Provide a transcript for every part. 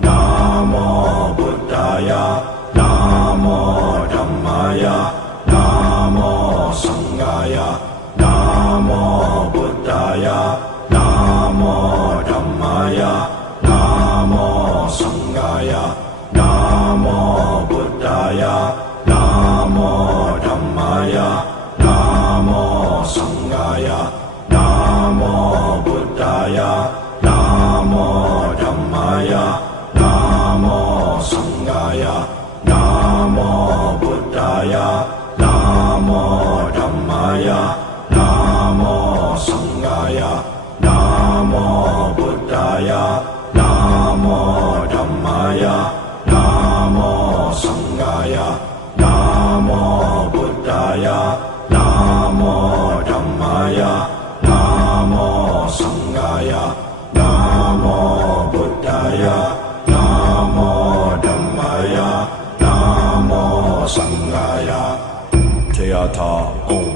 Namo Buddhaya, Namo Dhammaya, Namo Sanghaya, Namo Buddhaya, Namo Dhammaya, Namo Sanghaya, Namo Buddhaya, Namo Dhammaya, Namo Sanghaya, Namo Buddhaya, Namo Dhammaya, Namo Sanghaya, Namo Buddhaya, Namo Dhammaya, Namo Sanghaya, Namo Buddhaya, Namo Dhammaya, Namo Sanghaya, Namo Buddhaya, Namo Dhammaya, Namo Sanghaya, Namo Buddhaya, Namo Dhammaya, Namo Sanghaya. Jayata Om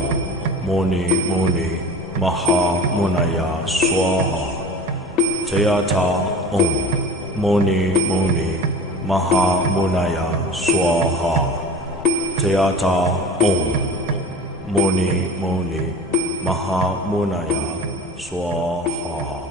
Muni Muni Maha Munaya Swaha. Jayata Om Muni Muni Maha Munaya Swaha. Jayata Om Muni Muni Maha Munaya Swaha.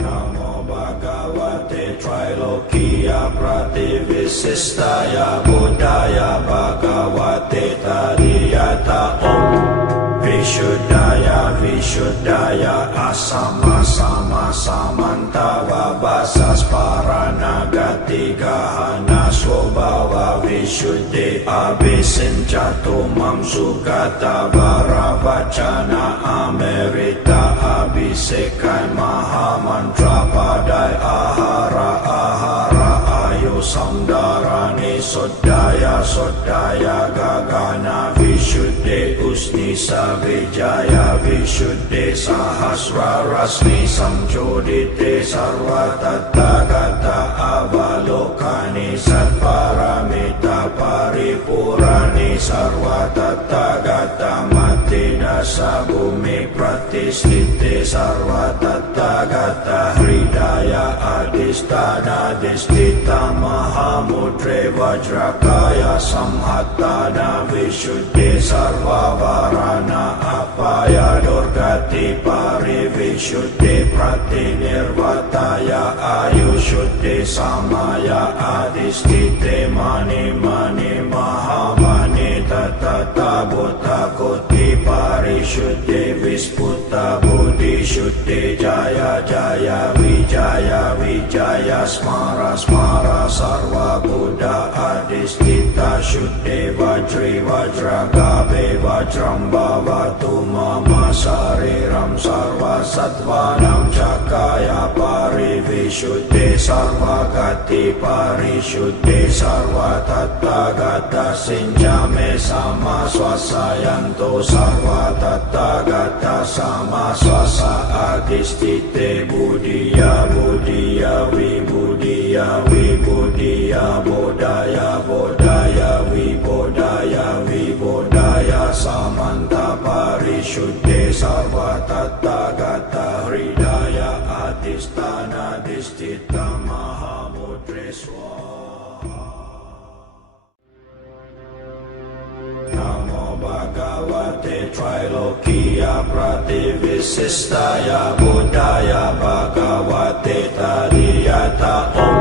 Namo Bhagavate Trilokiya Prativisistaya Buddhaya Bhagavate Tariyata Om Vishuddhaya Vishuddhaya Asama Sama Samantava Basas Paranagati Gahana Swabhava Vishuddhi Abhisinchatu Mamsukata Varavachana Amerita Abhisekai Mahamantra Padai Ahara Ahara Ayu Samdarani Sodaya Sodaya Gagana Vishuddhi Usnisa Vijaya Vishuddhi Sahasra Rasmi Samchodite Sarva Tathagata Avalokani Satparamita Paripurani Sarva Tathagata Matidasa Bhumi Pratisthite Sarva Tathagata Hridaya Adhisthana Disthita Mahamudre Vajrakaya Samhatana Vishuddhi Sarva Varana Apaya Durgati Parivishuddhi Pratinirvataya Ayushuddhi Samaya Adhisthite Mani Mani Mahamani Tatata Buddha Koti Parishuddhi Visputa Buddhi Shuddhi Jaya Jaya Vijaya Vijaya Smara Smara Sarva Buddha Adhisthita Shuddhi Vajri Vajragabe Vajram Bhavatu Mama Sariram Sarva Sattvanam Chakaya Parivishuddhi Sarva Gati Parishuddhi Sarva Tathagata Sinjame Sama Swasayanto Sarva Tathagata Sama Swasa Adhisthite Buddhiya Buddhiya Vibhuddhiya Vibhuddhiya Bodhaya Bodhaya Vibodhaya Vibodhaya Samanta Parishuddhi Sarva Tathagata Hridaya Adhisthana Disthita Mahamudre Swaha. Namo Bhagavate Trilokiya Prativisistaya Buddhaya Bhagavate Tariyata Om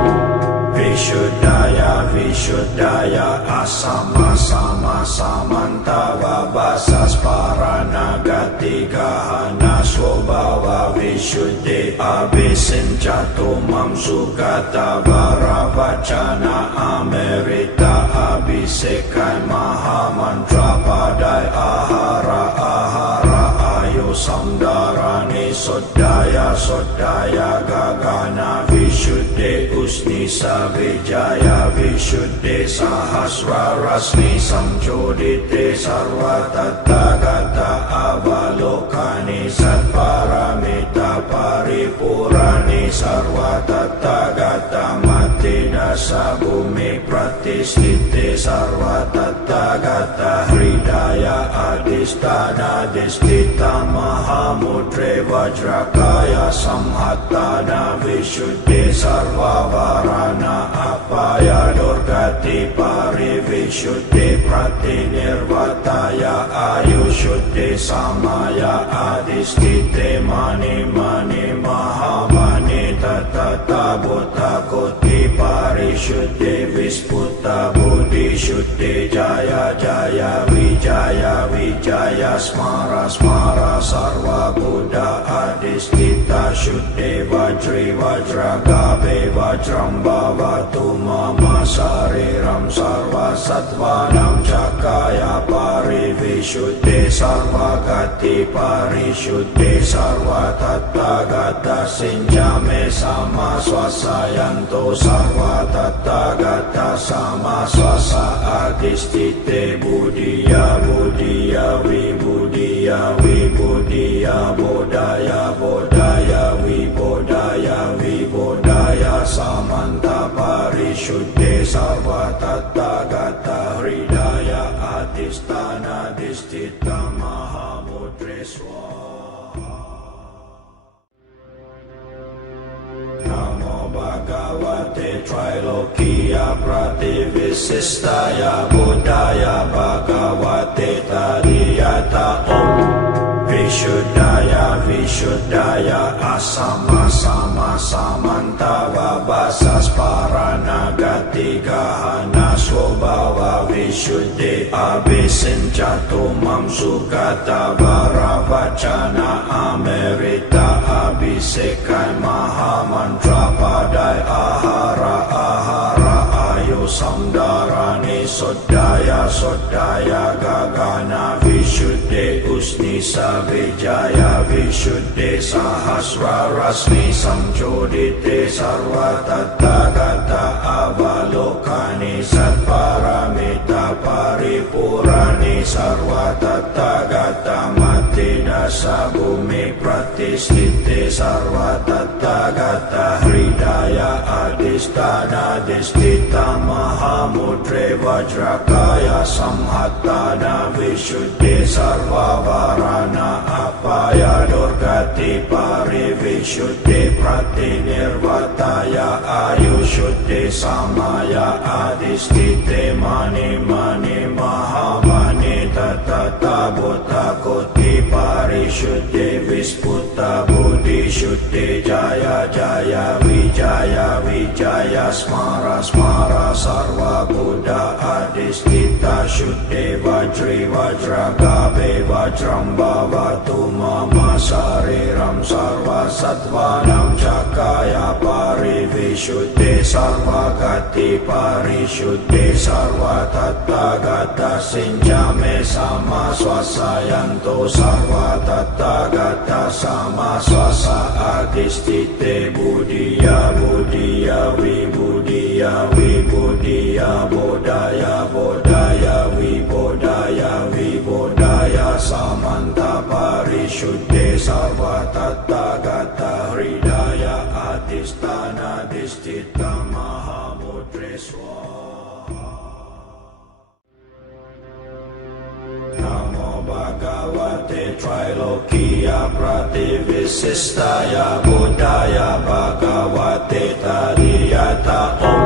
Vishuddhaya Vishuddhaya Asama Sama Samantava Basas Paranagati Gahana Swabhava Vishuddhi Abhisinchatu Mamsukata Varavachana Amerita Abhisekai Mahamantra Padai Ahara Ahara Ayu Samdarani Sodaya Sodaya Gagana Vishuddhi Usnisa Vijaya Vishuddhi Sahasra Rasmi Samchodite Sarva Tathagata Avalokani Satparamita Paripurani Sarva Tathagata Mat mati dasa bumi pratisthite sarva tathagata hridaya adhisthana disthita mahamudre vajrakaya samhattana vishuddhi sarva varana apaya durgati parivishuddhi pratinirvataya ayushuddhi samaya adhisthite mani mani mahamani tatata buddha koti parishuddhi visputa buddhi shuddhi jaya jaya vijaya vijaya smara smara sarva buddha adhisthita shuddhi vajri vajragabe vajram bhavatu mama sariram sarva sattvanam cakaya parivishuddhi sarva gati parishuddhi sarva tathagata sinjame sama swasayanto sarva tathagata sama swasa adhisthite buddhiya buddhiya vibudhiya vibudhiya bodhaya bodhaya vibodhaya vibodhaya samanta parishuddhe sarva tathagata hridaya adhisthana disthita mahamudre swaha. Namo Bhagavate Trilokiya Prativissistaya Buddhaya Bhagavate Tadiyata Om Vishuddhaya Vishuddhaya Asama Sama Samantava Vasas Paranagati Gahana Swabhava Vishuddhi Abhisinchatu Mam Sugata Varavachana Amerita Abhisekai Mahamantra Padai Ahara Ahara Ayu Samdarani Sodaya Sodaya Gagana Vishuddhi Usnisa Vijaya Vishuddhi Sahasra Rasmi Samjodite Sarva Tathagata Avalokani Satparamita Paripurani Sarva Tathagata Mati Dasa Bhumi Pratisthite Sarva Tathagata Hridaya Adhisthana Disthita Mahamudre Vajrakaya Samhattana Vishuddhi Sarva Varana Apaya Durgati Parivishuddhi Pratinirvataya Ayushuddhi Samaya Adhisthite Mani Mani Mahamani Tatata Buddha Koti Parishuddhi Visputa Buddhi Shuddhi Jaya Jaya Vijaya Vijaya Smara Smara Sarva Buddha Adhisthita Shuddhi Vajri Vajragabe Vajram Bhavatu Mama Sariram Sarva Sattvanam Cakaya Parivishuddhi Sarva Gati Parishuddhi Sarva Tathagata Sinjame Sama Swasayanto Sarva Tathagata Sama Swasa Adhisthite Buddhiya Buddhiya Vibudhiya Vibudhiya Bodhaya Bodhaya Vibodhaya Vibodhaya Samanta Parishuddhe Sarva Tathagata Hridaya Adhisthana Disthita Mahamudre Swaha. Namo Bhagavate Trilokiya Prativissistaya Buddhaya Bhagavate Tadiyata Om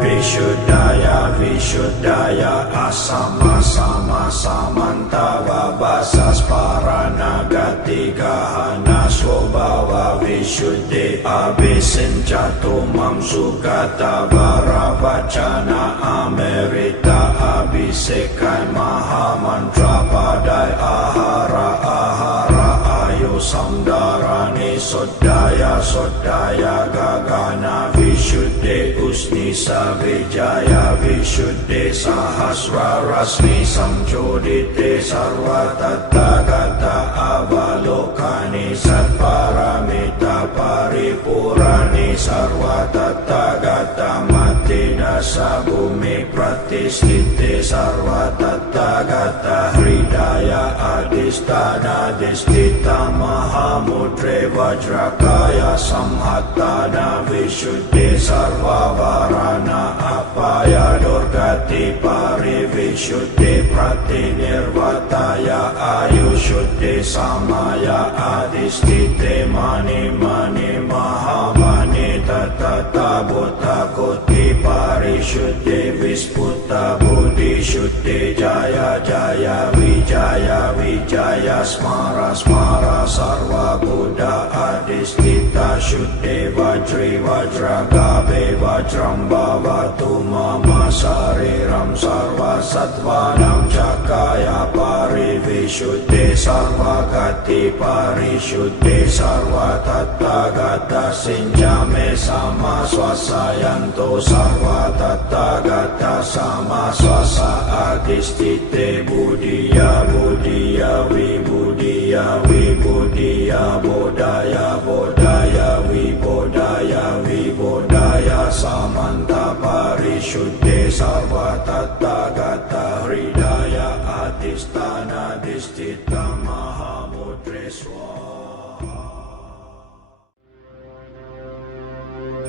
Vishuddhaya Vishuddhaya Asama Sama Samantava Vasas Paranagati Gahana Swabhava Vishuddhi Abhisinchatu Mam Sugata Varavachana Amerita Abhisekai Mahamantra Padai Ahara Ahara Ayu Samdarani Sodaya Sodaya Gagana Vishuddhi Usnisa Vijaya Vishuddhi Sahasra Rasmi Samjodite Sarva Tathagata Avalokani Satparamita Paripurani Sarva Tathagata Matida dasa bumi pratisthite sarva tathagata hridaya adhisthana disthita mahamudre vajrakaya samhattana visuddhi sarva varana apaya durgati parivisuddhi pratinirvataya ayushuddhi samaya adhisthite mani mani mahamani tata buddha koti parishuddhi visputa buddhi shuddhi jaya jaya vijaya smara smara sarva buddha adhisthita shuddhi vajri vajragabe vajram bhavatu mama sariram sarva sattvanam cakaya parivishuddhi sarva gati parishuddhi sarva tathagata sinjame sama swasayanto sarva tathagata sama swasa adhisthite buddhiya buddhiya vibudhiya vibudhiya bodhaya bodhaya vibodhaya vibodhaya samanta parishuddhi sarva tathagata hridaya adhisthana disthita mahamudre swaha.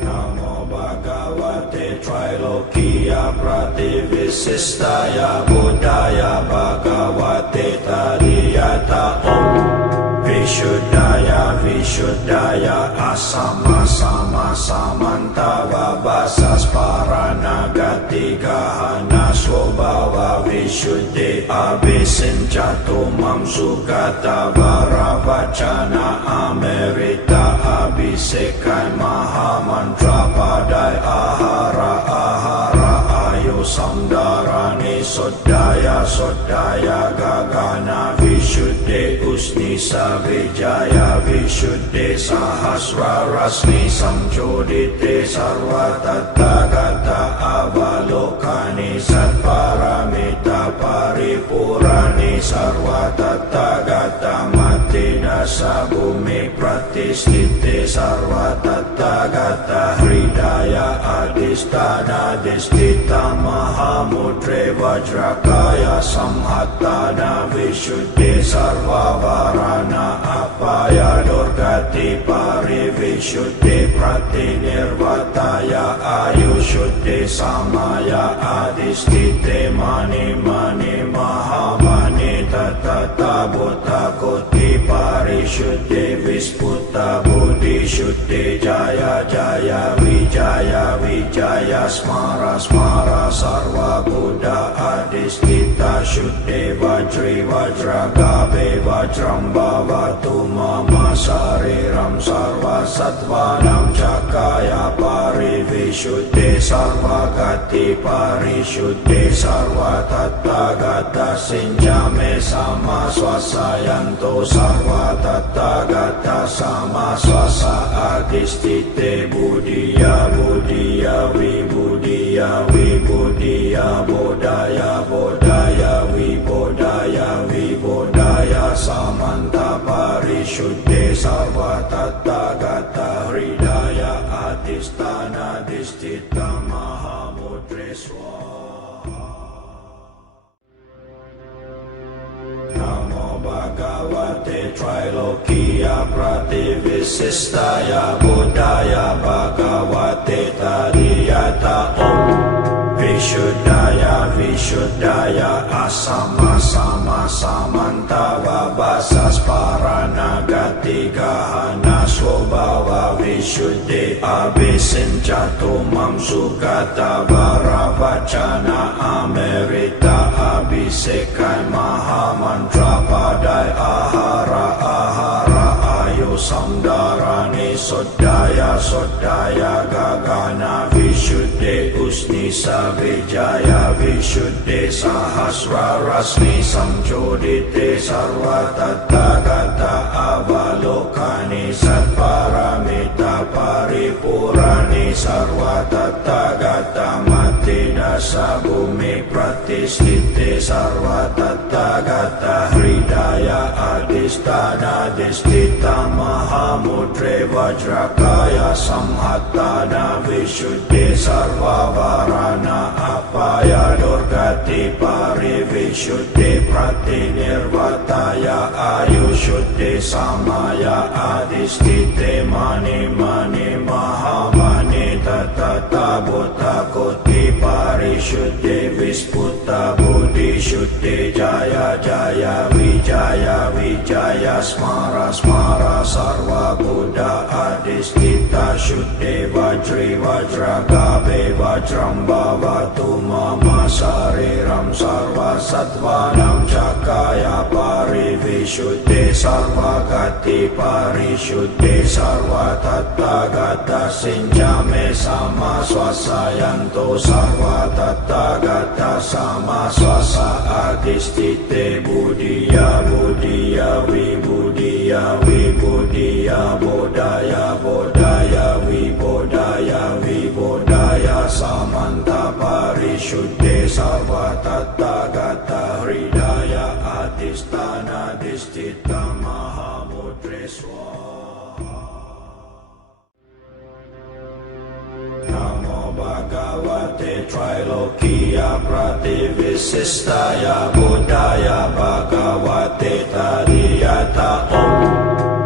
Namo Bhagavate Trilokiya Prativissistaya Buddhaya Bhagavate Tariyata Om Vishuddhaya Vishuddhaya Asama Sama Samantava Vasas Paranagati Gahana Swabhava Vishuddhi Abhisinchatu Mamsugata Varavachana Amerita Abhisekai Mahamantra Padai Ahara Ahara Ayu Samdarani Sodaya Sodaya Gagana Vishuddhi Usnisa Vijaya Vishuddhi Sahasra Rasmi Samjodite Sarva Tathagata Avalokani Satparamita Paripurani Sarva Tathagata Mati Dasa Bumi Pratisthite Sarva Tathagata Hridaya Adhisthana Disthita Mahamudre Vajrakaya Samhattana Visuddhi Sarva Varana Apaya Durgati Parivisuddhi Pratinirvataya Ayushuddhi Samaya Adhisthite Mani Mani Mahamani Tata Buddha Koti Parishuddhi Visputa Buddhi Shuddhi Jaya Jaya Vijaya Smara Smara Sarva Buddha Adhisthita Shuddhi Vajri Vajragabe Vajram Bhavatu Mama Sariram Sarva Sattvanam Cakaya Parivishuddhi Sarva Gati Parishuddhi Sarva Tathagata Sinjame Sama Swasayanto Sarva Tathagata Sama Swasa Adhisthite Buddhiya Buddhiya Vibudhiya Vibudhiya Bodhaya Bodhaya Vibodhaya Vibodhaya Samanta Parishuddhi Sarva Tathagata Hridaya Adhisthana Disthita Mahamudre Swaha. Namo Bhagavate Trilokiya Prativissistaya Buddhaya Bhagavate Tariyata Om Vishuddhaya Vishuddhaya Asama Sama Samantava Vasas Paranagati Gahana Swabhava Vishuddhi Abhisinchatu Mamsugata Varavachana Amerita Abhisekai Mahamantra Padai Ahara Ahara Ayu Samdarani Sodaya Sodaya Gagana Vishuddhi Usnisa Vijaya Vishuddhi Sahasra Rasmi Samjodite Sarva Tathagata Avalokani Satparamita Paripurani Sarva Tathagata Mati Dasa Bumi Pratisthite Sarva Tathagata Hridaya Adhisthana Adistita Mahamudre Vajrakaya Samhattana Vishuddhi Sarva Varana Apaya Durgati Parivishuddhi Pratinirvataya Ayushuddhi Samaya Adistite Mani Mani Mahamani Tatata Buddha Koti Parishuddhi Visputa Buddhi Shuddhi Jaya Jaya Vijaya Vijaya Smara Smara Sarva Buddha Adistita Shuddhi Vajri Vajragabe Vajram Bhavatu Mama Sariram Sarva Sattvanam Cakaya Parivishuddhi Sarva Gati Parishuddhi Sarva Tattagata Sinjame Sama Swasayanto Sarva Tattagata Sama Swasa Adistite Buddhiya Buddhiya Vibhuddhiya Vibhuddhiya Bodhaya Bodhaya Vibodhaya Vibodhaya Samanta Parishuddhi Sarva Tattagata Hridaya Adistana Distita Mahamudre Swaha. Namo Bhagavate Trilokiya Prativisistaya Buddhaya Bhagavate Tariyata Om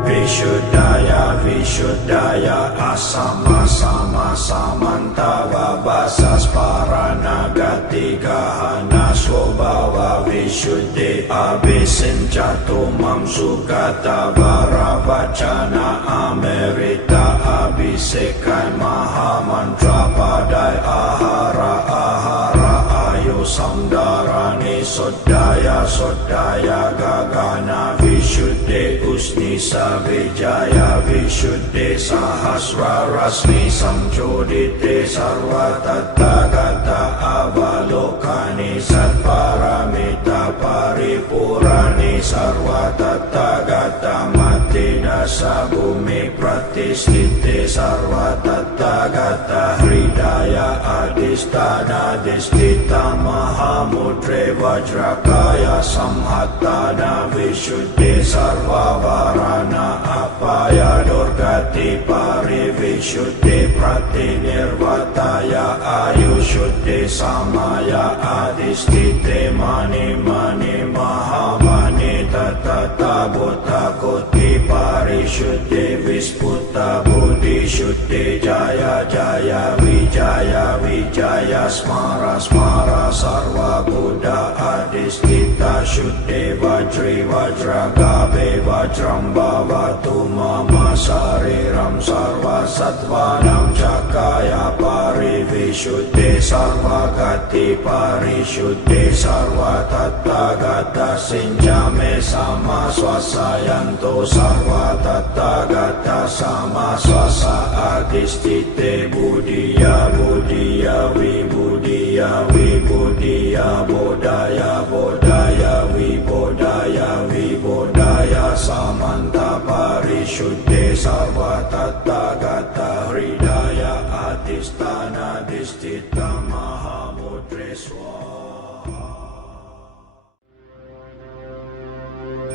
Vishuddhaya Vishuddhaya Asama Sama Samantava Basas Paranagati Gahana Swabhava Vishuddhi Abhisinchatu Mamsukata Varavachana Amerita Abhisekai Mahamantra Padai Ahara Ahara Ayu Samdarani Sodaya Sodaya Gagana Vishuddhi Usnisa Vijaya Vishuddhi Sahasra Rasmi Samchodite Sarva Tattagata Avalokani Satparamita Paripurani Sarva Tattagata Mati Dasa Bhumi Pratistite Sarva Tattagata Hridaya Adistana Distita Mahamudre Vajrakaya Samhattana Vishuddhi Sarva Varana Apaya Durgati Parivishuddhi Pratinirvataya Ayushuddhi Samaya Adistite Mani Mani Mahamani Tatata Buddha Koti Parishuddhi Visputa Buddhi Shuddhi Jaya Jaya Vijaya Vijaya Smara Smara Sarva Buddha Adistita Shuddhi Vajri Vajragabe Vajram Bhavatu Mama Sariram Sarva Sattvanam Cakaya Parivishuddhi Sarva Gati Parishuddhi Sarva Tattagata Sinjame Sama Swasayanto Sarva Tattagata Sama Swasa Adistite Buddhiya Buddhiya Vibhuddhiya Vibhuddhiya Bodhaya Bodhaya Vibodhaya Vibodhaya Samanta Parishuddhi Sarva Tattagata Hridaya Adistana Distita Mahamudre Swaha.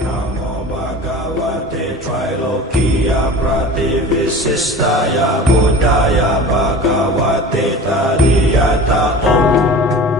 Namo Bhagavate Trilokiya Prativisistaya Buddhaya Bhagavate Tariyata Om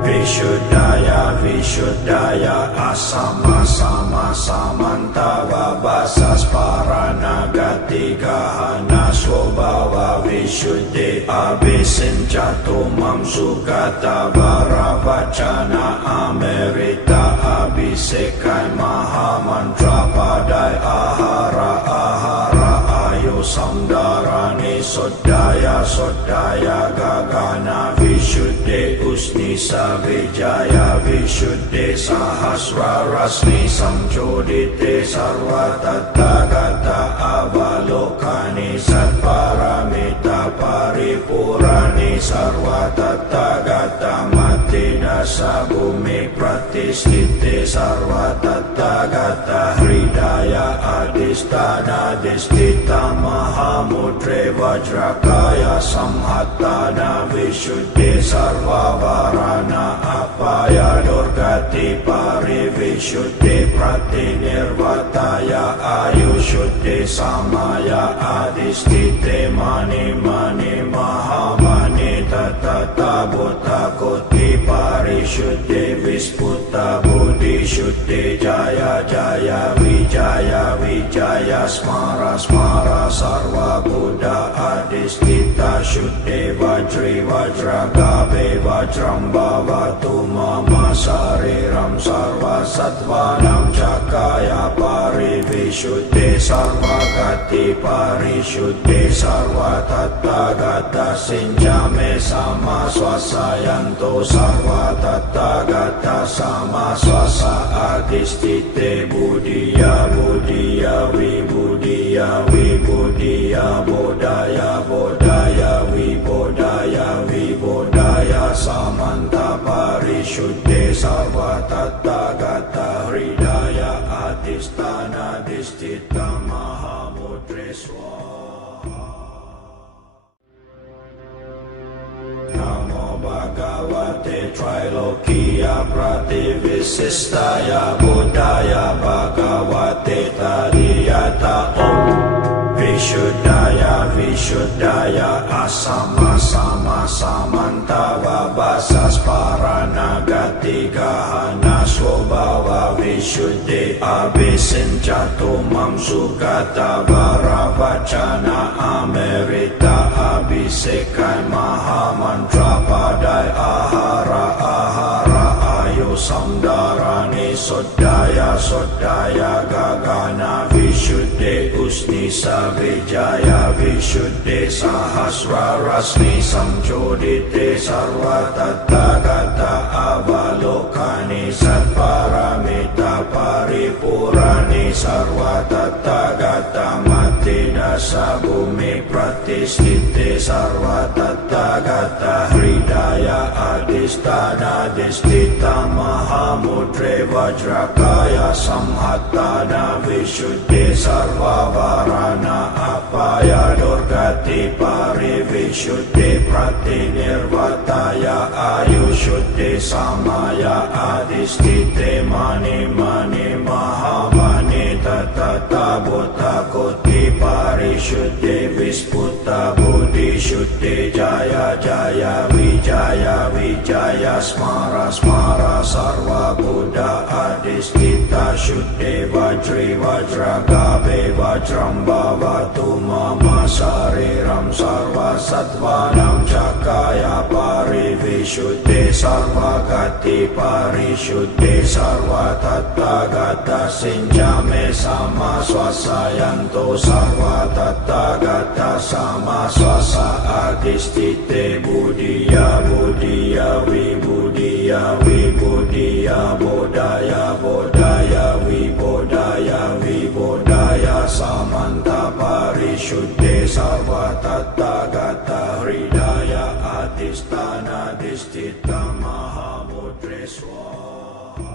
Vishuddhaya Vishuddhaya Asama Sama Samantava Basas Paranagati Gahana Swabhava Vishuddhi Abhisinchatu Mamsukata Varavachana Amerita Abhisekai Mahamantra Padai Ahara Ahara Ayu Samdarani Sodaya Sodaya Gagana Vishuddhi Usnisa Vijaya Vishuddhi Sahasra Rasmi Samchodite Sarva Tattagata Avalokani Satparamita Paripurani Sarva Tattagata Mati Dasa Bhumi Pratistite Sarva Tattagata Hridaya Adi adhisthana distita mahamudre vajrakaya samhattana vishuddhi sarva varana apaya durgati parivishuddhi pratinirvataya ayushuddhi samaya adhisthite mani mani mahamani tatata buddha koti parishuddhi visputa buddhi shuddhi jaya jaya vijaya vijaya smara smara sarva buddha adhisthita shuddhi vajri vajragabe vajram bhavatu mama sariram sarva sattvanam cakaya parivishuddhi sarva gati parishuddhi sarva tattagata sinjame sama swasayanto sarva tattagata sama swasa adhisthite buddhiya buddhiya vibudhiya vibudhiya bodhaya bodhaya vibodhaya vibodhaya samanta parishuddhe sarva tattagata hridaya adhisthana disthita mahamudre swaha. Namo Bhagavate Trilokiya Prativissistaya Buddhaya Bhagavate Tadiyata Om Vishuddhaya Vishuddhaya Asama Sama Samantava Vasas Paranagati Gahana Swabhava Vishuddhi Abhisinchatu Mamsukata Varavachana Amerita Abhisekai Mahamantra Padai Ahara Ahara Ayu Samdarani Sodaya Sodaya Gagana Vishuddhi Usnisa Vijaya Vishuddhi Sahasra Rasmi Samjodite Sarva Tattagata Avalokani Satparamita Paripurani Sarva Tattagata Mati Dasa Bhumi Pratisthite Sarva Tattagata Hridaya Adhisthana Disthita Mahamudre Vajrakaya Samhattana Vishuddhi Sarva Varana Apaya Durgati Parivishuddhi Pratinirvataya Ayushuddhi Samaya Adhisthite Mani Mani Mahamani Tatata Buddha Koti Parishuddhi Visputa Buddhi Shuddhi Jaya Jaya Vijaya Vijaya Smara Smara Sarva Buddha Adhisthita Shuddhi Vajri Vajragabe Vajram Bhavatu Mama Sariram Sarva Sattvanam Cakaya Parivishuddhi Sarva Gati Parishuddhi Sarva Tattagata Sinjame Sama Swasayanto Sarva Tattagata Sama Swasa Adhisthite Buddhiya Buddhiya Vibudhiya Vibudhiya Bodhaya Bodhaya Vibodhaya Vibodhaya Samanta Parishuddhe Sarva Tattagata Hridaya Adhisthana Disthita Mahamudre Swaha.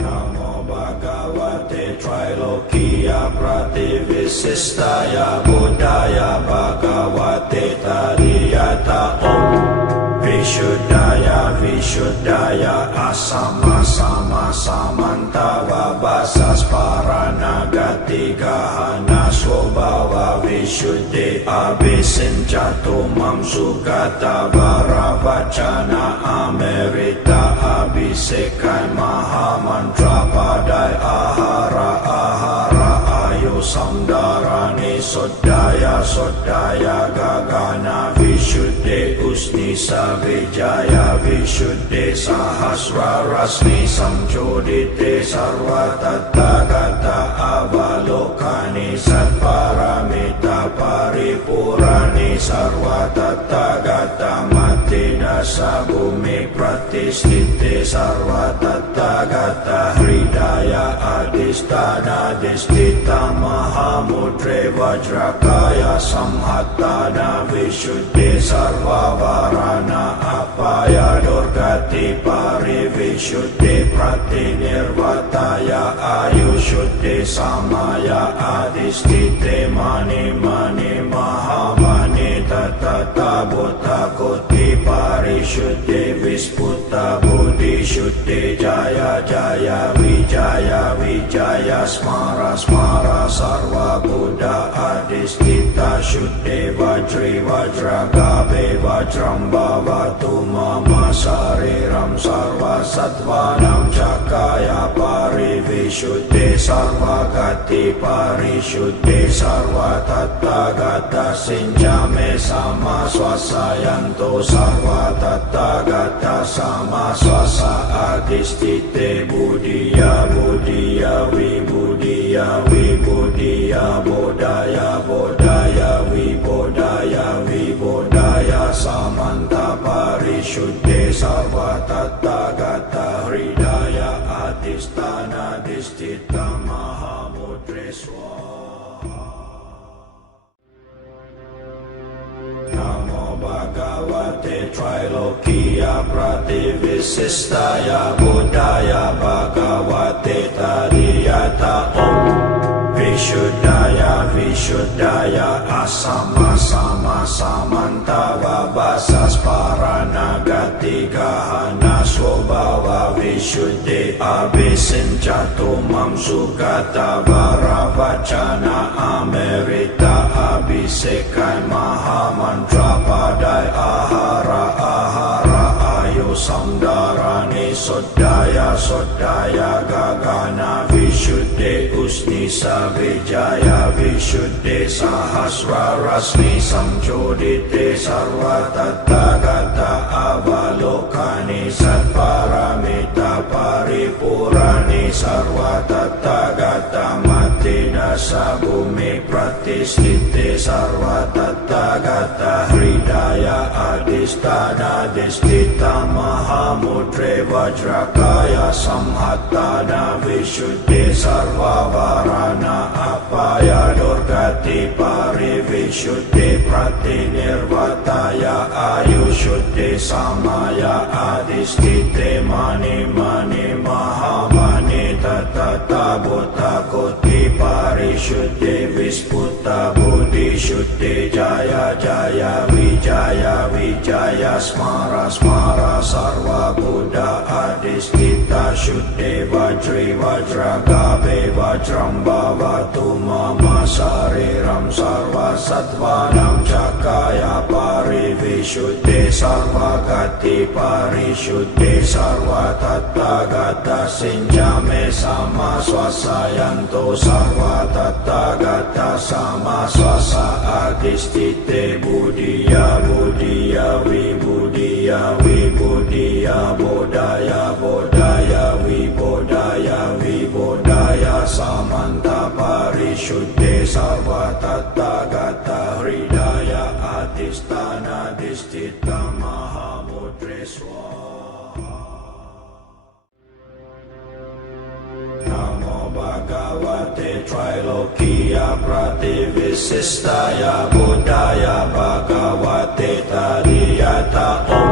Namo Bhagavate Trilokiya Prativissistaya Buddhaya Bhagavate Tadiyata Om Vishuddhaya Vishuddhaya Asama Sama Samantava Vasas Paranagati Gahana Swabhava Vishuddhi Abhisinchatu Mamsukata Varavachana Amerita Abhisekai Mahamantra Padai Ahara Ahara Ayu Samdarani Sodaya Sodaya Gagana Vishuddhi Usnisa Vijaya Vishuddhi Sahasra Rasmi Samjodite Sarva Tattagata Avalokani Satparamita Paripurani Sarva Tattagata Mati Dasa Bhumi Pratisthite Sarva Tattagata Hridaya Adhisthana adhisthana disthita mahamudre vajrakaya samhattana vishuddhi sarva varana apaya durgati parivishuddhi pratinirvataya ayushuddhi samaya adhisthite mani mani mahamani tatata buddha koti parishuddhi visputa buddhi shuddhi jaya jaya vijaya vijaya smara smara sarva buddha adhisthita shuddhi vajri vajragabe vajram bhavatu mama sariram sarva sattvanam cakaya parivishuddhi sarva gati parishuddhi sarva tattagata sinjame sama swasayanto sarva tattagata sama swasa adhisthite buddhiya buddhiya vibudhiya vibudhiya bodhaya bodhaya vibodhaya vibodhaya samanta parishuddhe sarva tattagata hridaya adhisthana disthita mahamudre swaha. Namo Bhagavate Trilokiya Prativisistaya Buddhaya Bhagavate Tariyata Om Vishuddhaya Vishuddhaya Asama Sama Samantava Vasas Paranagati Gahana Swabhava Vishuddhi Abhisinchatu Mamsugata Varavachana Amerita Abhisekai Mahamantra Padai Ahara Ahara Ayu Samdarani Sodaya Sodaya Gagana Vishuddhi Usnisa Vijaya Vishuddhi Sahasra Rasmi Samjodite Sarva Tattagata Avalokani Satparamita Paripurani Sarva Tattagata Mati Dasa Bhumi Pratisthite Sarva Tattagata Hridaya Adhisthana Disthita Mahamudre Vajrakaya Samhattana Vishuddhi Sarva Varana Apaya Durgati Parivishuddhi Pratinirvataya Ayushuddhi Samaya Adhisthite Mani Mani Mahamani Tatata Buddha Koti Parishuddhi Visputa Buddhi Shuddhi Jaya Jaya Vijaya Vijaya Smara Smara Sarva Buddha Adhisthita Shuddhi Vajri Vajragabe Vajram Bhavatu Mama Sariram Sarva Sattvanam Cakaya Parivishuddhi Sarva Gati Parishuddhi Sarva Tattagata Sinjame Sama Swasayanto Sarva Tattagata Sama Swasa Adhisthite Buddhiya Buddhiya Vibudhiya Vibudhiya Bodhaya Bodhaya Vibodhaya Vibodhaya Samanta Parishuddhe Sarva Tattagata Hridaya Adhisthana Disthita Mahamudre Swaha. Namo Bhagavate Trilokiya Prativisistaya Buddhaya Bhagavate Tariyata Om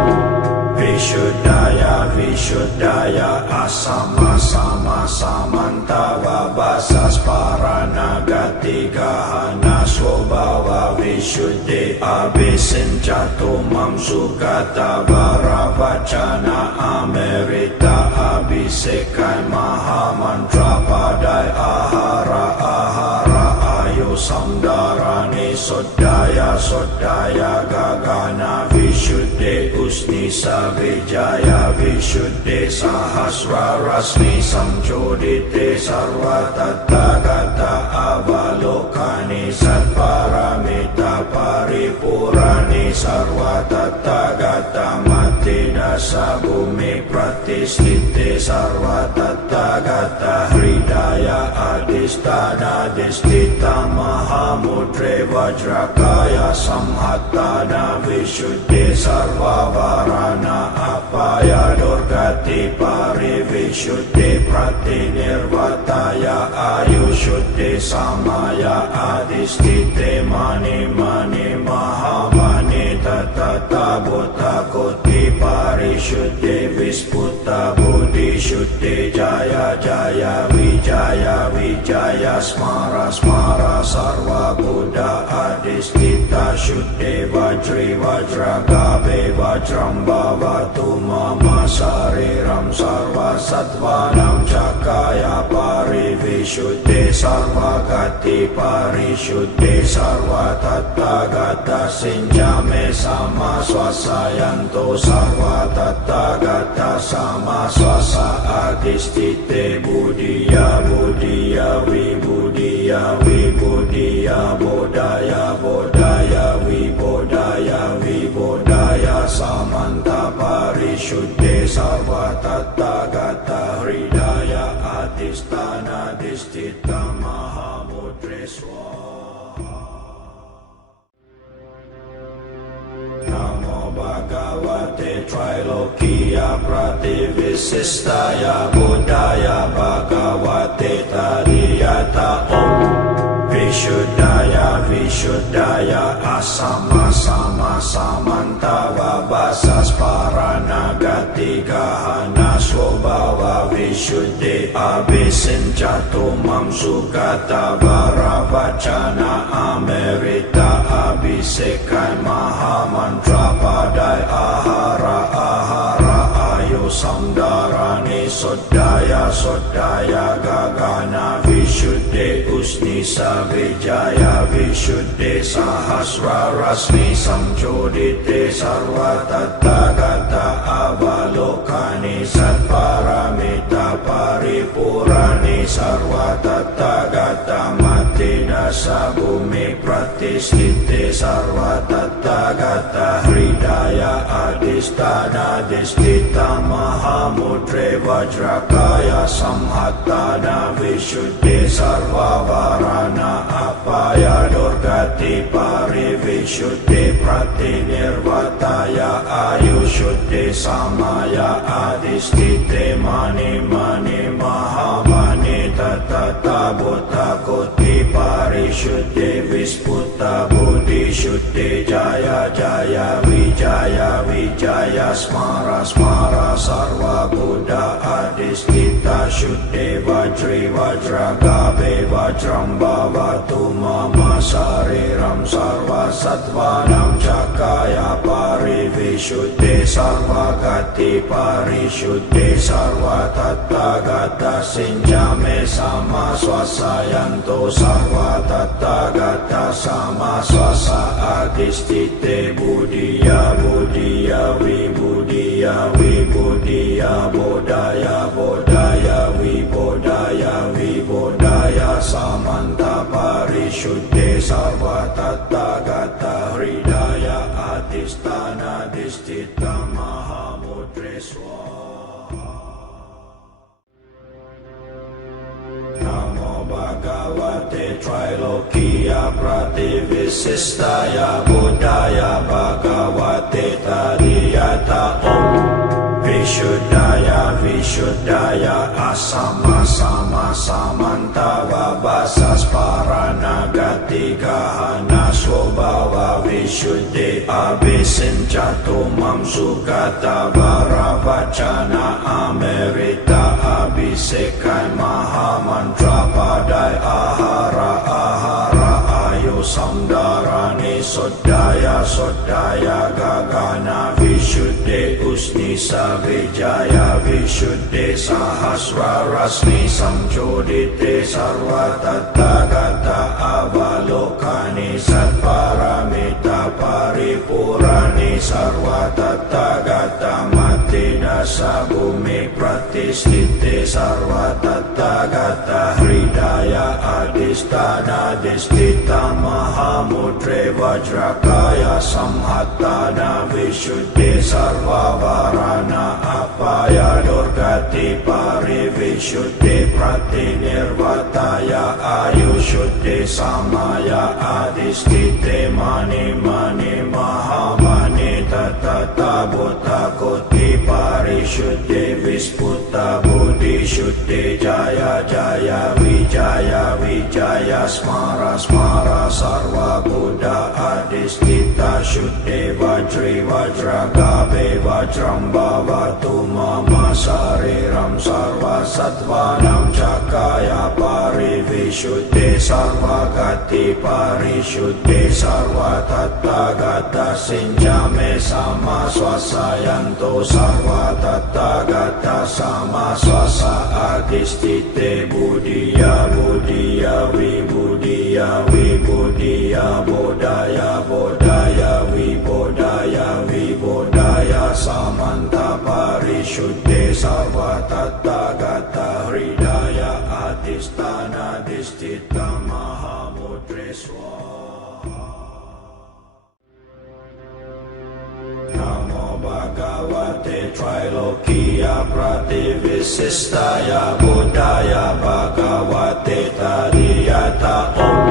Vishuddhaya Vishuddhaya Asama Sama Samantava Vasas Paranagati Gahana Swabhava Vishuddhi Abhisinchatu Mamsugata Varavachana Amerita Abhisekai Mahamantra Padai Ahara Ahara Ayu Samdarani Sodaya Sodaya Gagana Vishuddhi Usnisa Vijaya Vishuddhi Sahasra Rasmi Samjodite Sarva Tattagata Avalokani Satparamita Paripurani Sarva Tattagata Mati dasa bumi pratisthite sarva tathagata hridaya adhisthana disthita mahamudre vajrakaya samhattana visuddhi sarva varana apaya durgati parivisuddhi pratinirvataya ayushuddhi samaya adhisthite mani mani mahamani tatata buddha koti parishuddhi visputa buddhi shuddhi jaya jaya vijaya smara smara sarva buddha adhisthita shuddhi vajri vajragabe vajram bhavatu mama sariram sarva sattvanam cakaya parivishuddhi sarva gati parishuddhi sarva tathagata sinjame sama swasayanto sarva tathagata sama swasa adhisthite buddhiya buddhiya vibudhiya vibudhiya bodhaya bodhaya vibodhaya vibodhaya samanta parishuddhe sarva tathagata hridaya adhisthana disthita mahamudre swaha. Namo Bhagavate Trilokiya Prativissistaya Buddhaya Bhagavate Tariyata Om Vishuddhaya Vishuddhaya Asama Sama Samantava Basas Paranagati Gahana Swabhava Vishuddhi Abhisinchatumam Sukata Varavachana Amerita Abhisekai Mahamantra Padai Ahara Ahara Ayu Samdarani Sodaya Sodaya Gagana Vishuddhi Usnisa Vijaya Vishuddhi Sahasra Rasmi Samchodite Sarva Tathagata Avalokani Satparamita Paripurani Sarva Tathagata Mati Dasa Bhumi Pratisthite Sarva Tathagata Hridaya Adhisthana Disthita Mahamudre Vajrakaya Samhattana Visuddhi Sarva Varana Apaya Durgati Parivisuddhi Pratinirvataya Ayushuddhi Samaya Adhisthite Mani Mani Mahamani Tatata Buddha Koti Parishuddhi Visputa Buddhi Shuddhi Jaya Jaya Vijaya Smara Smara Sarva Buddha Adhisthita Shuddhi Vajri Vajragabe Vajram Bhavatu Mama Sariram Sarva Sattvanam Cakaya Parivishuddhi Sarva Gati Parishuddhi Sarva Tathagata Sinjame Sama Swasayanto Sarva Tathagata Sama Swasa Adhisthite Buddhiya Buddhiya Vibudhiya Vibudhiya Bodhaya Bodhaya Vibodhaya Vibodhaya Samanta Parishuddhe Sarva Tathagata Hridaya Adhisthana Disthita Mahamudre Swaha. Namo Bhagavate Trilokiya Prativissistaya Buddhaya Bhagavate Tariyata Om Vishuddhaya Vishuddhaya Asama Sama Samantava Basas Paranagati Gahana Swabhava Vishuddhi Abhisinchatumam Sukata Varavachana Amerita Abhisekai Mahamantra Padai Ahara Ahara Ayu Samdarani Sodaya Sodaya Gagana Vishuddhi Usnisa Vijaya Vishuddhi Sahasra Rasmi Samchodite Sarva Tathagata Avalokani Satparamita Paripurani Sarva Tathagata Mat mati dasa bumi pratistite sarva tathagata hridaya adhisthana distita mahamudre vajrakaya samhattana visuddhi sarva varana apaya durgati parivisuddhi pratinirvataya ayushuddhi samaya adhisthite mani mani mahamani tatata buddha koti parishuddhi visputa buddhi shuddhi jaya jaya wijaya smara smara sarva buddha adhisthita shuddhi vajri vajragabe vajram bhavatu mama sariram sarva sattvanam cakaya parivishuddhi sarva gati parishuddhi sarva tathagata sinjame sama swasayanto sarva tathagata sama swasa adhisthite buddhiya buddhiya vibudhiya vibudhiya bodhaya bodhaya vibodhaya vibodhaya samanta parishuddhe sarva tathagata hridaya adhisthana distita mahamudre swaha. Namo Bhagavate Trilokiya Prativisistaya Buddhaya Bhagavate Tadiyata Om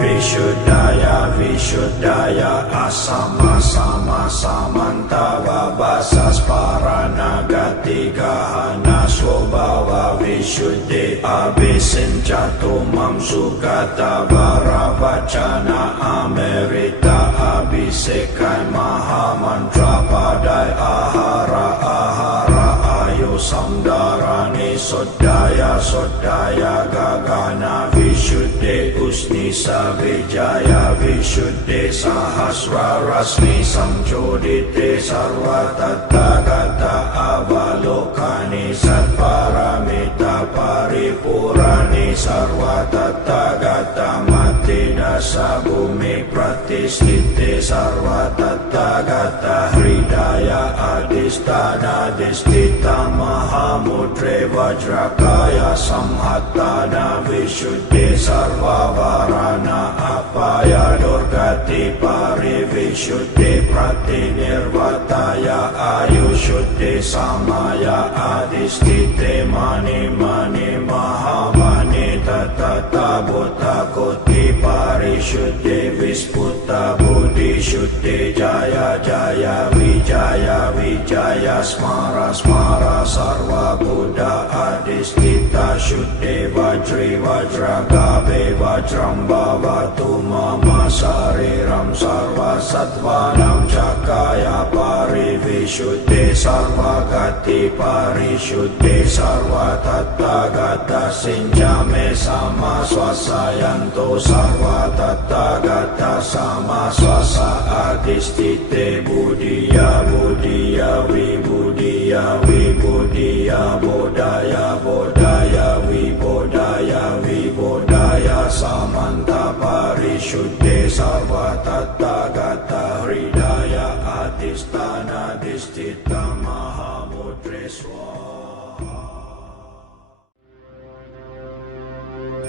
Vishuddhaya Vishuddhaya Asama Sama Samantava Vasas Paranagati Gahana Swabhava Vishuddhi Abhisinchatu Mam Sugata Varavachana Amerita Abhisekai Mahamantra Padai Ahara Ahara Ayu Samdarani Sodaya Sodaya Gagana Vishuddhi Usnisa Vijaya Vishuddhi Sahasra Rasmi Samjodite Sarva Tathagata Avalokani Satparamita Paripurani Sarva Tathagata Mati Dasa Bhumi Pratistite Sarva Tathagata Hridaya Adhisthana Distita Mahamudre Vajrakaya Samhattana Visuddhi Sarva Varana Apaya Durgati Parivisuddhi Pratinirvataya Ayushuddhi Samaya Adhisthite Mani Mani Mahamani Tatata Buddha Koti Parishuddhi Visputa Buddhi Shuddhi Jaya Jaya Wijaya Smara Smara Sarva Buddha Adhisthita Shuddhi Vajri Vajragabe Vajram Bhavatu Mama Sariram Sarva Sattvanam Cakaya Parivishuddhi Sarva Gati Parishuddhi Sarva Tathagata Sinjame Sama Swasayanto Sarva Tathagata Sama Swasa Adhisthite Buddhiya Buddhiya Vibudhiya Vibudhiya Bodhaya Bodhaya Vibodhaya Vibodhaya Samanta Parishuddhe Sarva Tathagata Hridaya Adhisthana Distita Mahamudre Swaha.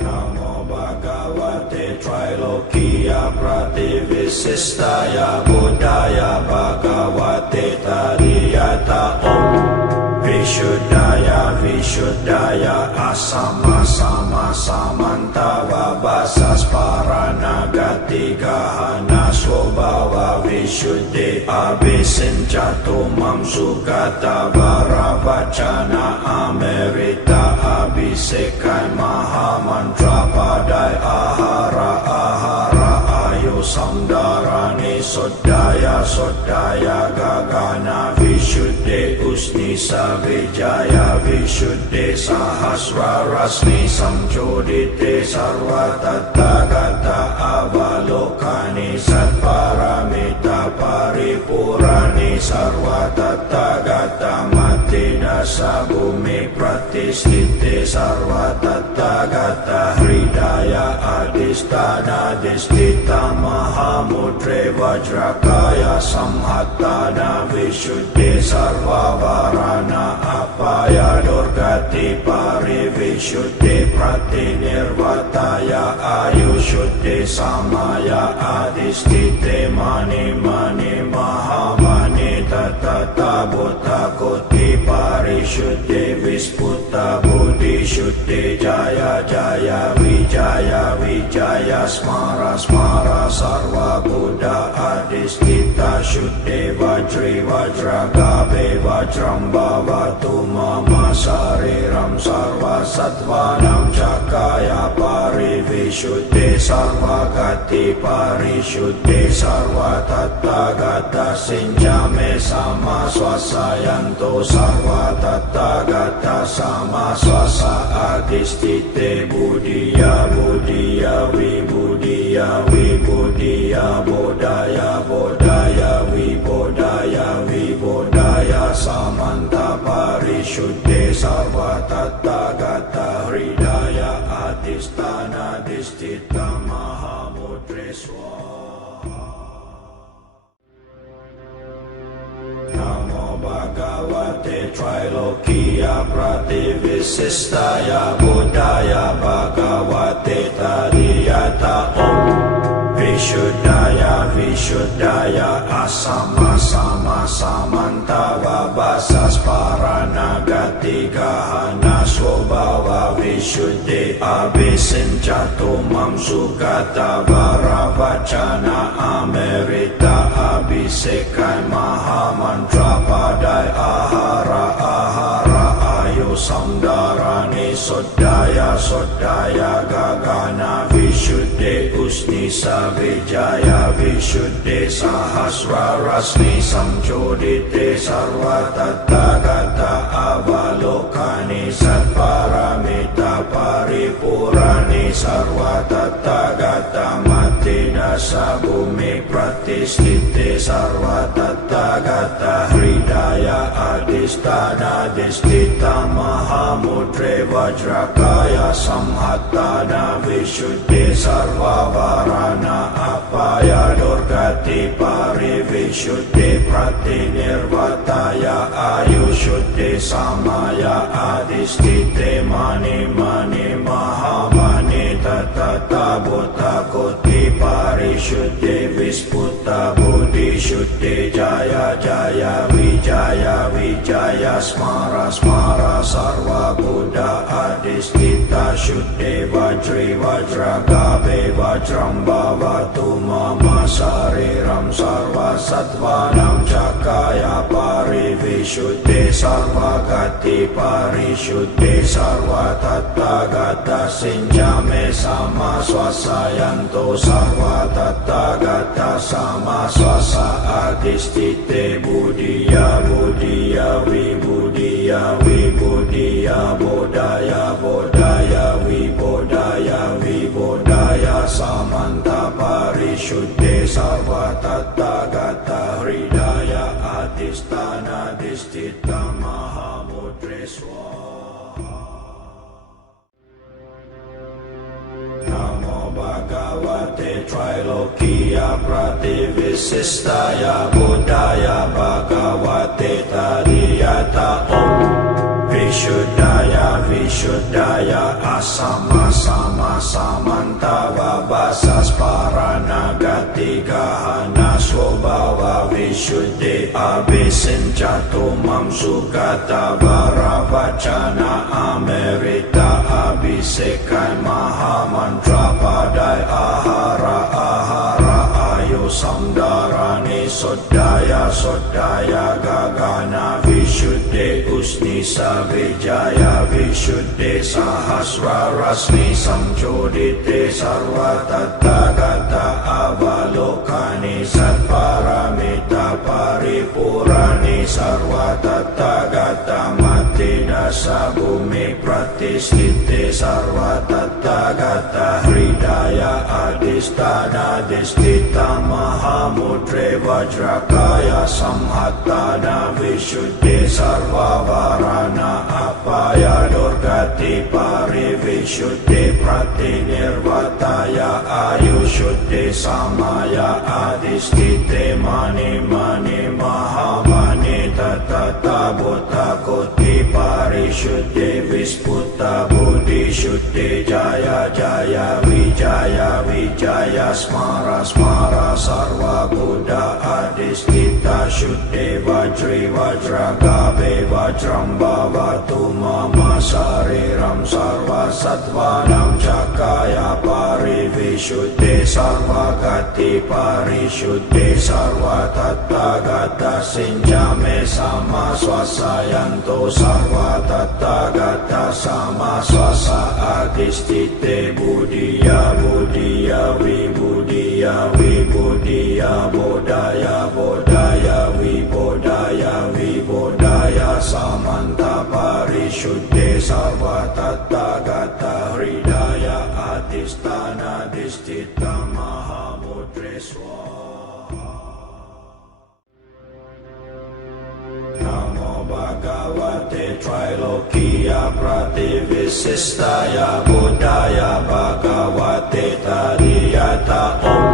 Namo Bhagavate Trilokiya Prativisistaya Buddhaya Bhagavate Tadiyata Om Vishuddhaya Vishuddhaya Asama Sama Samantava Vasas Paranagati Gahana Swabhava Vishuddhi Abhisinchatu Mam Sugata Varavachana Amerita Abhisekai Mahamantra Padai Ahara Ahara Ayu Samdarani Sodaya Sodaya Gagana Vishuddhi Usnisa Vijaya Vishuddhi Sahasra Rasmi Samjodite Sarva Tathagata Avalokani Satparamita Paripurani Sarva Tathagata Mati Dasa Bhumi Pratistite Sarva Tathagata Hridaya adhisthana disthita mahamudre vajrakaya samhattana visuddhi sarvavarana apaya durgati parivisuddhi pratinirvataya ayushuddhi samaya adhisthite mani mani mahamani tatata buddha koti parishuddhi visputa buddhi shuddhi jaya jaya vijaya smara smara sarva buddha adhisthita shuddhi vajri vajragabe vajram bhavatu mama sariram sarva sattvanam cakaya parivishuddhi sarva gati parishuddhi sarva tattagata sinjame sama swasayanto sarva tattagata sama swasa adhisthite buddhiya buddhiya vibudhiya vibudhiya bodhaya bodhaya vibodhaya vibodhaya samanta parishuddhe sarva tattagata hridaya adhisthana disthita mahamudre swaha. Namo Bhagavate Trilokiya Prativisistaya Buddhaya Bhagavate Tariyata Om Vishuddhaya Vishuddhaya Asama Sama Samantava Basas Paranagati Gahana Swabhava Vishuddhi Abhisinchatu Mamsugata Varavachana Amerita Abhisekai Mahamantra Padai Ahara Ahara Ayu Samdarani Sodaya Sodaya Gagana Vishuddhi Usnisa Vijaya Vishuddhi Sahasra Rasmi Samjodite Sarva Tattagata Avalokani Satparamita Paripurani Sarva Tattagata Mati Dasa Bhumi Pratisthite Sarva Tattagata Hridaya Adhisthana Disthita Mahamudre Vajrakaya Samhattana Visuddhi Sarva Varana Apaya Durgati Parivishuddhi Pratinirvataya Ayushuddhi Samaya Adhisthite Mani Mani Mahamani Tatata Buddha Koti Parishuddhi Visputa Buddhi Shuddhi Jaya Jaya Vijaya Smara Smara Sarva Buddha Adhisthita Shuddhi Vajri Vajragabe Vajram Bhavatu Mama Sariram Sarva Sattvanam Cakaya Parivishuddhi Sarva Gati Parishuddhi Sarva Tattagata Sinjame Sama Swasayanto Sarva Tattagata Sama Swasa Adhisthite Buddhiya Buddhiya Vibudhiya Vibudhiya Bodhaya Bodhaya Vibodhaya Vibodhaya Samanta Parishuddhe Sarva Tattagata Hridaya Adhisthana Disthita Mahamudre Swaha. Namo Bhagavate Trilokiya Prativisistaya Buddhaya Bhagavate Tariyata Om Vishuddhaya Vishuddhaya Asama Sama Samantava Basas Paranagati Gahana Swabhava Vishuddhi Abhisinchatu Mamsugata Varavachana Amerita Abhisekai Mahamantra Padai Ahara Ahara Ayu Samdarani Sodaya Sodaya Gagana Vishuddhi Usnisa Vijaya Vishuddhi Sahasra Rasmi Samjodite Sarva Tattagata Avalokani Satparamita Paripurani Sarva Tattagata Mati Dasa Bhumi Pratisthite Sarva Tattagata Hridaya Adi adhisthana disthita mahamudre vajrakaya samhattana vishuddhi sarva varana apaya durgati parivishuddhi pratinirvataya ayushuddhi samaya adhisthite mani mani mahamani tatata buddha koti parishuddhi visputa buddhi shuddhi jaya jaya vijaya vijaya smara smara sarva buddha adhisthita shuddhi vajri vajragabe vajram bhavatu mama sariram sarva sattvanam cakaya parivishuddhi sarva gati parishuddhi sarva tattagata sinjame sama swasayanto sarva tattagata sama swasa adhisthite buddhiya buddhiya vibudhiya vibudhiya bodhaya bodhaya vibodhaya vibodhaya samanta parishuddhi sarva tattagata hridaya adhisthana disthita mahamudre swaha. Namo Bhagavate Trilokiya Prativissistaya Buddhaya Bhagavate Tariyata Om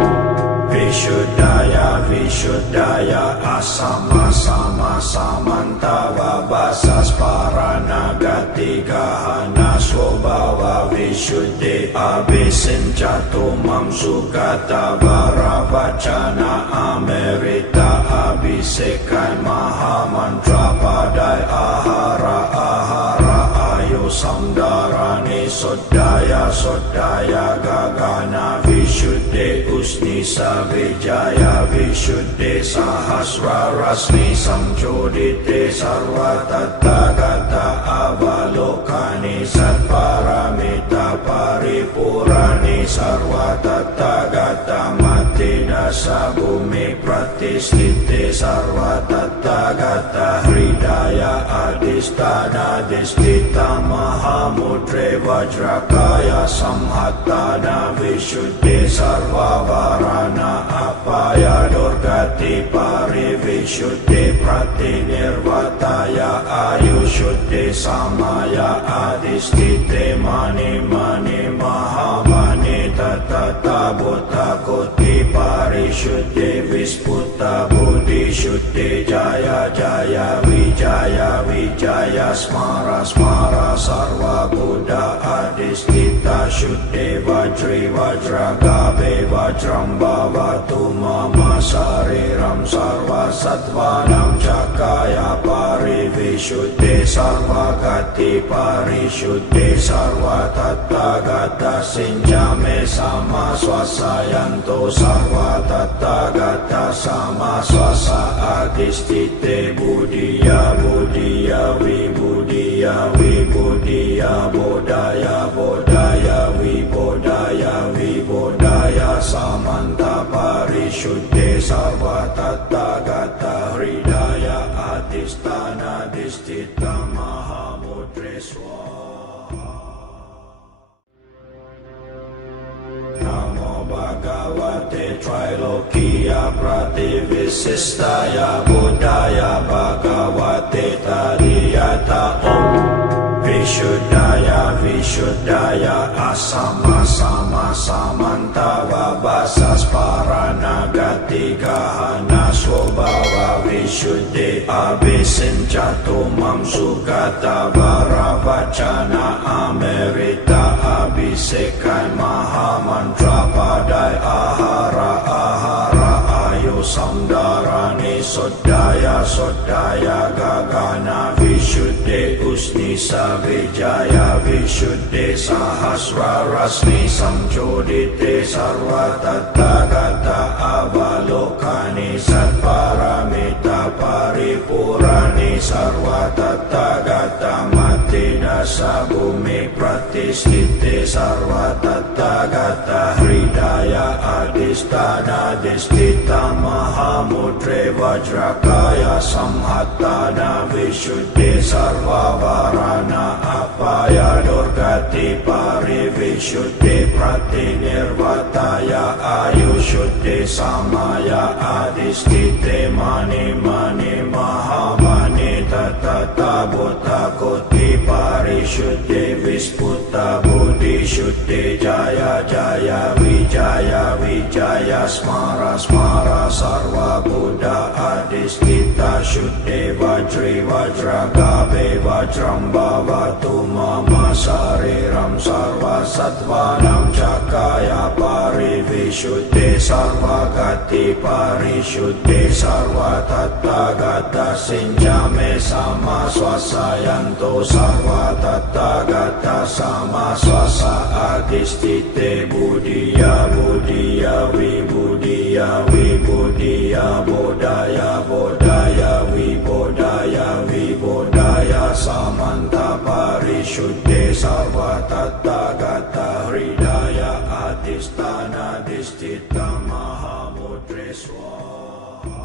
Vishuddhaya Vishuddhaya Asama Sama Samantava Basas Paranagati Gahana Swabhava Vishuddhi Abhisinchatu Mamsukata Varavachana Amerita Abhisekan Mahamantra Padai Ahara Ahara Ayu Samdarani Sodaya Sodaya Gagana Vishuddhi Usnisa Vijaya Vishuddhi Sahasra Rasmi Samchodite Sarva Tattagata Avalokani Satparamita Paripurani Sarva Tattagata Matidasa Bhumi Pratisthite Sarva Tattagata Hridaya Adhisthana Disthita Mahamudre Vajrakaya Samhattana Vishuddhi Sarva Varana Apaya Durgati Parivishuddhi Pratinirvataya Ayushuddhi Samaya Adhisthite Mani Mani Mahamani Tatata Buddha Koti Parishuddhi Visputa Buddhi Shuddhi Jaya Jaya Vijaya Vijaya Smara Smara Sarva Buddha Adhisthita Shuddhi Vajri Vajragabe Vajram Bhavatu Mama Sariram Sarva Sattvanam Cakaya Parivishuddhi Sarva Gati Parishuddhi Sarva Tattagata Sinjame Sama Swasayanto Sarva Tattagata Sama Swasa Adhisthite Buddhiya Buddhiya Vibudhiya Vibudhiya Bodhaya Bodhaya Vibodhaya Vibodhaya Samanta Parishuddhi Sarva Tattagata Hridaya Adhisthana Disthita Mahamudre Swaha. Namo Bhagavate Trilokiya Prativissistaya Buddhaya Bhagavate Tariyata Om Vishuddhaya Vishuddhaya Asama Sama Samantava Basas Paranagati Gahana Swabhava Vishuddhi Abhisinchatu Mamsukata Varavachana Amerita Abhisekan Mahamantra Padai Ahara Ahara Ayu Samdarani Sodaya Sodaya Gagana Vishuddhi Usnisa Vijaya Vishuddhi Sahasra Rasmi Samchodite Sarva Tattagata Avalokani Satparamita Paripurani Sarva Tattagata Matidasa Bhumi Pratisthite Sarva Tattagata Hridaya Adhisthana Disthita Mahamudre Vajrakaya Samhattana Vishuddhi Sarva Varana Apaya Durgati Parivishuddhi Pratinirvataya ayushuddhe samaya adhisthite mani mani mahamani tatata buddha koti parishuddhe visputta buddhi shuddhe jaya jaya vijaya smara smara sarva buddha adhisthita shuddhe vajri vajra gabe vajram bhavatu mama sariram sarva sattvanam cakaya parivishuddhe sarva gati parishuddhe sarva tattagata sinjame sama swasayanto sarva tattagata sama swasa adhisthite buddhiya buddhiya vibudhiya vibudhiya bodhaya bodhaya vibodhaya vibodhaya samanta parishuddhe sarva tattagata hridaya adhisthana adhisthita mahamudre swaha.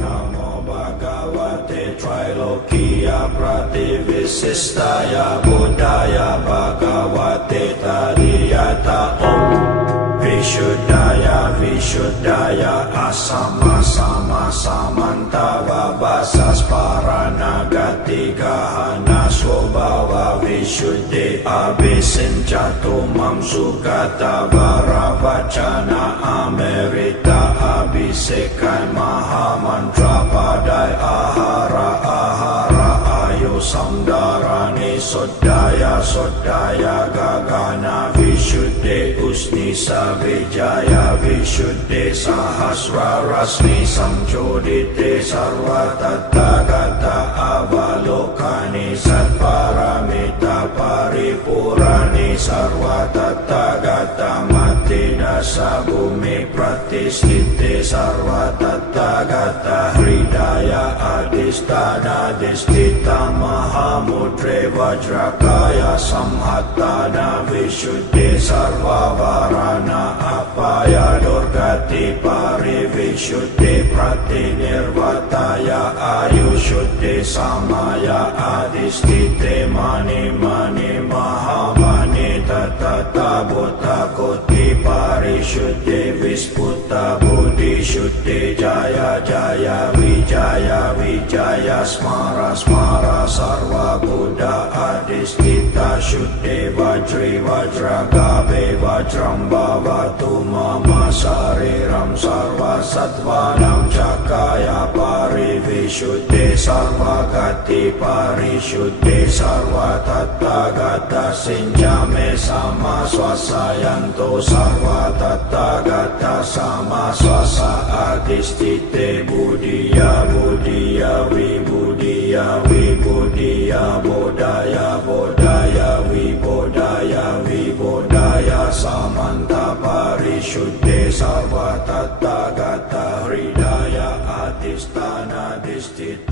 Namo Bhagavate Trilokiya Prativissistaya Buddhaya Bhagavate Tadiyata Om Vishuddhaya Vishuddhaya Asama Sama Samantava Vasas Paranagati Gahana Swabhava Vishuddhi Abhisinchatu Mam Sugata Varavachana Amerita Abhisekai Mahamantra Padai Ahara Ahara Ayu Samdarani Sodaya Sodaya Gagana Vishuddhi Usnisa Vijaya Vishuddhi Sahasra Rasmi Samchodite Sarva Tattagata Avalokani Satparamita Paripurani Sarva Tattagata Mati Dasa Bhumi Pratisthite Sarva Tattagata Hridaya Adhisthana Adhisthita Mahamudre Vajrakaya Samhattana Vishuddhi Sarva Varana Apaya Durgati Parivishuddhi Pratinirvataya Ayushuddhi Samaya Adhisthite Mani Mani Mahamani Tatata Buddha Koti Parishuddhi Visputta Buddhi Shuddhi Jaya Jaya Vijaya Smara Smara Sarva Buddha Adhisthita Shuddhi Vajri Vajra Gabe Vajram Bhavatu Mama Sariram Sarva Sattvanam Cakaya Parivishuddhi Sarva Gati Parishuddhi Sarva Tattagata Sinjame Sama Swasayanto Sarva Tattagata Sama Swasa Adhisthite Buddhiya Buddhiya Vibudhiya Vibudhiya Bodhaya Bodhaya Vibodhaya Vibodhaya Samanta Parishuddhe Sarva Tattagata Hridaya Adhisthana Adhisthita